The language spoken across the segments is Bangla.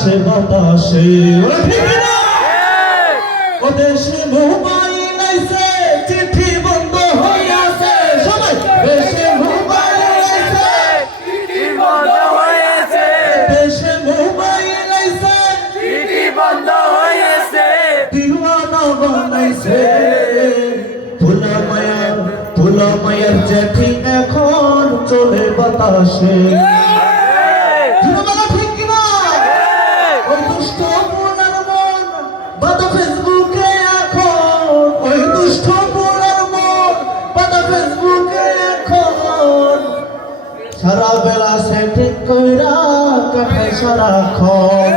ভাসে বাতাসে ঠিক না ও দেশে মোবাইল আইছে চিঠি বন্ধ হইয়াছে সবাই দেশে মোবাইল আইছে চিঠি বন্ধ হয়েছে দেশে মোবাইল আইছে চিঠি বন্ধ হয়েছে দিওয়ানা বানাইছে ভোলা মায়ের জ্যাঠি এখন চলে বাতাসে ঠিক কিনা ওই দুষ্ট মনের মন বাদা ফেসবুকে এখন ওই দুষ্ট মনের মন বাদা ফেসবুকে এখন সারা বেলা সেটিং কইরা কাটায় সারাক্ষণ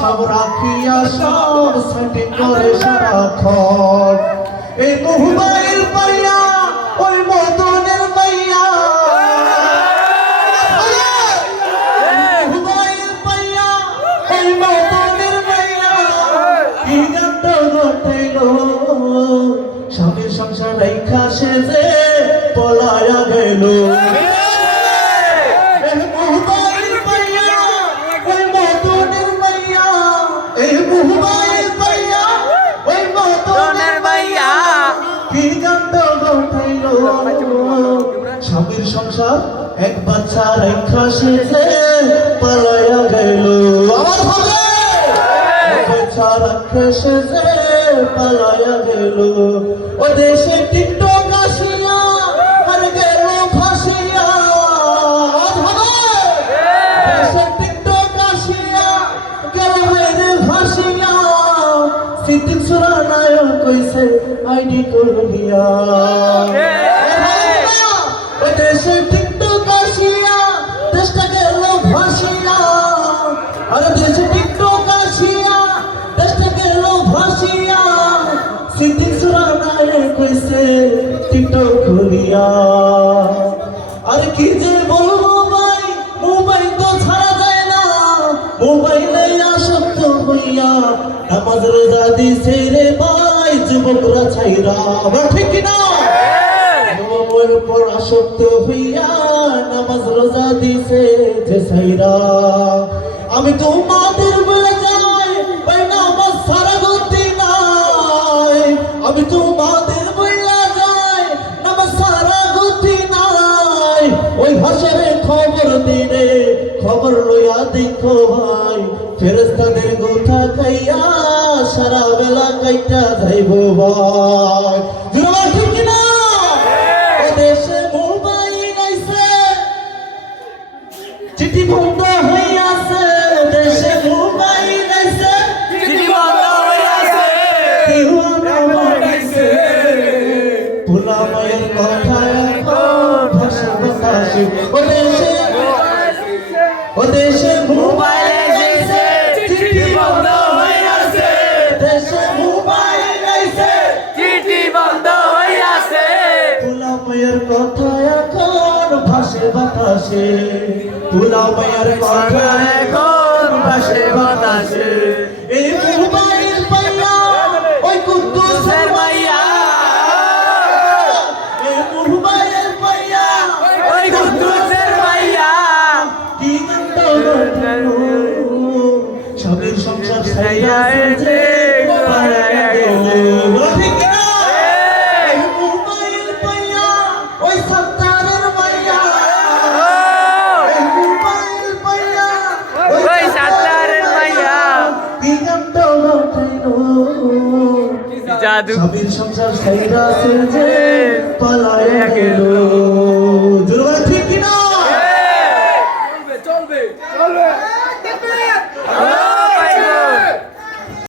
সব রাখিয়া সব সেটিং করে সারাক্ষণ এই মোবাইল পাইয়া ওই মদনের মাইয়া মোবাইল পাইয়া ওই মদনের মাইয়া কি গান্ত ঘটাইল স্বামীর সংসার রেখা সেজে পলায়া গেল মোবাইল পাইয়া ওই মদনের মাইয়া এই মোবাইল পাইয়া ওই মদনের ভাইয়া কি গান্ত ঘটাইল স্বামীর সংসার এক বাচ্চা রেখা সেজে পালায়া গেল আমার হবে বাচ্চা রেখা সেজে পালায়া গেল ও দেশে টিকটক আসিয়া আর গেল ফাঁসিয়া দেশে টিকটক আসিয়া গেল মেরে ফাঁসিয়া সিদ্দিক সুরা নায়ক কইছে আইডি করে দিয়া ও দেশে টিকটক আসিয়া দেশটা গেল ফাঁসিয়া আর দেশে টিকটক আসিয়া দেশটা গেল ফাঁসিয়া সিদ্দিক সুরা নায়ক কইছে টিকটক খুলিয়া আর কি যে বলবো ভাই মোবাইল তো ছাড়া যায় না মোবাইলে আসক্ত হইয়া নামাজ রোজা দিছে রে ভাই যুবকরা ছাইরা আমরা ঠিক না মোবাইল পর আসক্ত হইয়া নামাজ রোজা দিছে যে ছাইরা আমি তোমাদের বলে যাই ভাই নামাজ সারা গতি নাই আমি তোমাদের বলে যাই নামাজ সারা গতি নাই ওই হাসরে খবর দিনে খবর লইয়া দেখো ভাই ফেরেশতাদের গোথা খাইয়া সারা বেলা কাইটা যাইব ভাই জুড়া ঠিক না ও দেশে মোবাইল আইছে চিঠি বন্ধ হইয়াছে দেশে মোবাইল আইছে চিঠি বন্ধ হয়েছে দিওয়ানা বানাইছে ভোলা মায়ের কথা এখন ভাসে বাতাসে ও দেশে মোবাইল এসেছে চিঠি বন্ধ হয়েছে দেশে মোবাইল আইছে চিঠি বন্ধ হয়েছে ভোলা মায়ের কথা এখন ভাসে বাতাসে ভোলা মায়ের কথা এখন ভাসে বাতাসে এই মোবাইল পাইয়া ওই কুদ্দুসের ভাইয়া এই মোবাইল পাইয়া ওই কুদ্দুসের ভাইয়া কি গান্ত ঘটাইল স্বামীর সংসার ছাইয়া এসে পালায়া গেল ঠিক না এই মোবাইল পাইয়া ওই সত্তারের মাইয়া এই মোবাইল পাইয়া ওই সাতারের ভাইয়া কি গান্ত ঘটাইল জাদু স্বামীর সংসার ছাইরা যে পালায়া গেল